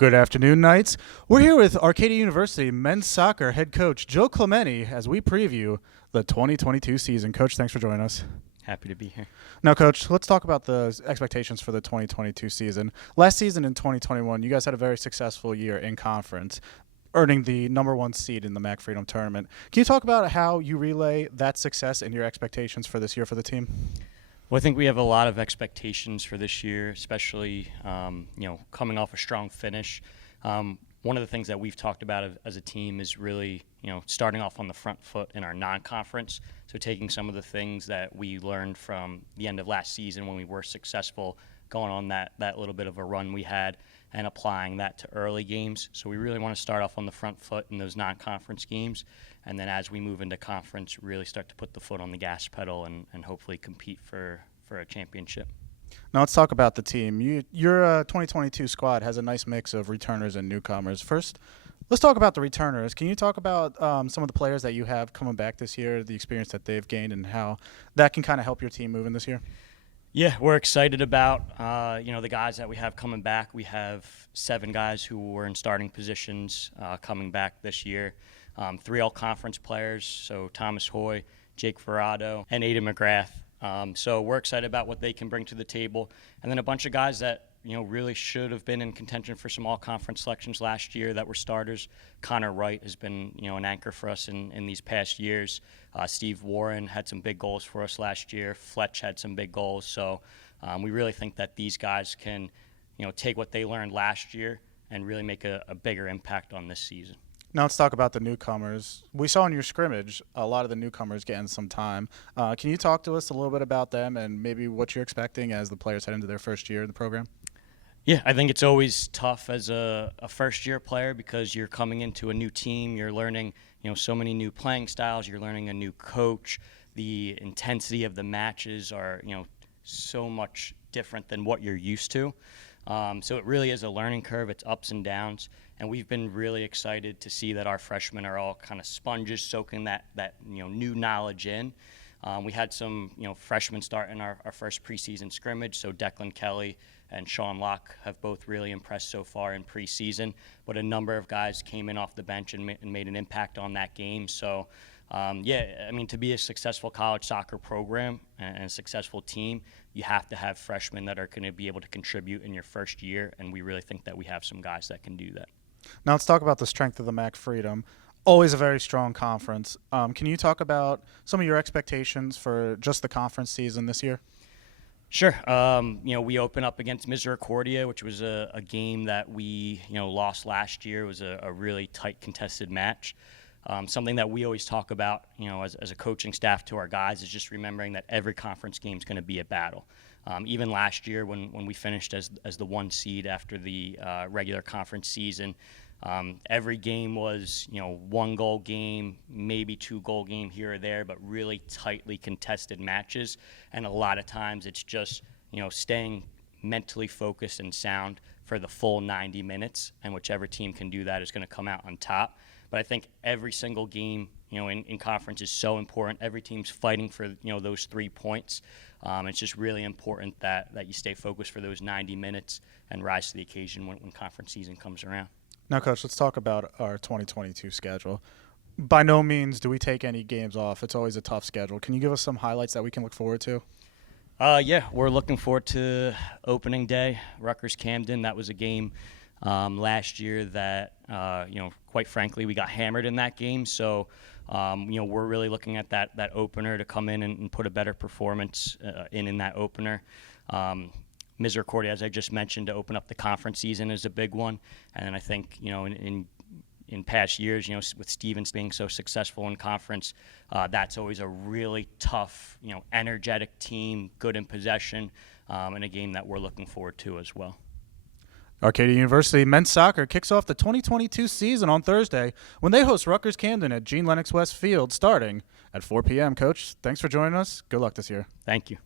Good afternoon, Knights. We're here with Arcadia University men's soccer head coach Joe Clementi as we preview the 2022 season. Coach, thanks for joining us. Happy to be here. Now, Coach, let's talk about the expectations for the 2022 season. Last season in 2021, you guys had a very successful year in conference, earning the number one seed in the MAC Freedom Tournament. Can you talk about how you relay that success and your expectations for this year for the team? Well, I think we have a lot of expectations for this year, especially coming off a strong finish. One of the things that we've talked about as a team is really starting off on the front foot in our non-conference. So taking some of the things that we learned from the end of last season when we were successful, going on that little bit of a run we had, and applying that to early games. So we really want to start off on the front foot in those non-conference games, and then as we move into conference, really start to put the foot on the gas pedal and hopefully compete for a championship. Now let's talk about the team. Your 2022 squad has a nice mix of returners and newcomers. First, let's talk about the returners. Can you talk about some of the players that you have coming back this year, the experience that they've gained, and how that can kind of help your team moving this year? Yeah, we're excited about the guys that we have coming back. We have 7 guys who were in starting positions coming back this year. 3 all-conference players, so Thomas Hoy, Jake Verrado, and Aiden McGrath. So we're excited about what they can bring to the table. And then a bunch of guys that really should have been in contention for some all-conference selections last year that were starters. Connor Wright has been an anchor for us in these past years. Steve Warren had some big goals for us last year. Fletch had some big goals. So we really think that these guys can take what they learned last year and really make a bigger impact on this season. Now let's talk about the newcomers. We saw in your scrimmage a lot of the newcomers getting some time. Can you talk to us a little bit about them and maybe what you're expecting as the players head into their first year in the program? Yeah, I think it's always tough as a first-year player because you're coming into a new team. You're learning so many new playing styles. You're learning a new coach. The intensity of the matches are so much different than what you're used to. So it really is a learning curve. It's ups and downs. And we've been really excited to see that our freshmen are all kind of sponges soaking that new knowledge in. We had some freshmen start in our first preseason scrimmage. So Declan Kelly and Sean Locke have both really impressed so far in preseason. But a number of guys came in off the bench and made an impact on that game. So to be a successful college soccer program and a successful team, you have to have freshmen that are going to be able to contribute in your first year, and we really think that we have some guys that can do that. Now let's talk about the strength of the MAC Freedom. Always a very strong conference. Can you talk about some of your expectations for just the conference season this year? Sure. We open up against Arcadia, which was a game that we lost last year. It was a really tight contested match. Something that we always talk about, as a coaching staff to our guys is just remembering that every conference game is going to be a battle. Even last year when we finished as the 1 seed after the regular conference season, every game was 1-goal game, maybe 2-goal game here or there, but really tightly contested matches. And a lot of times it's just staying mentally focused and sound for the full 90 minutes, and whichever team can do that is going to come out on top. But I think every single game, in conference is so important. Every team's fighting for, those 3 points. It's just really important that you stay focused for those 90 minutes and rise to the occasion when conference season comes around. Now, Coach, let's talk about our 2022 schedule. By no means do we take any games off. It's always a tough schedule. Can you give us some highlights that we can look forward to? We're looking forward to opening day, Rutgers-Camden. That was a game last year that, quite frankly, we got hammered in that game. So, we're really looking at that opener to come in and put a better performance in that opener. Arcadia, as I just mentioned, to open up the conference season is a big one. And then I think, in past years, with Stevens being so successful in conference, that's always a really tough, energetic team, good in possession, and a game that we're looking forward to as well. Arcadia University men's soccer kicks off the 2022 season on Thursday when they host Rutgers-Camden at Gene Lennox West Field starting at 4 p.m. Coach, thanks for joining us. Good luck this year. Thank you.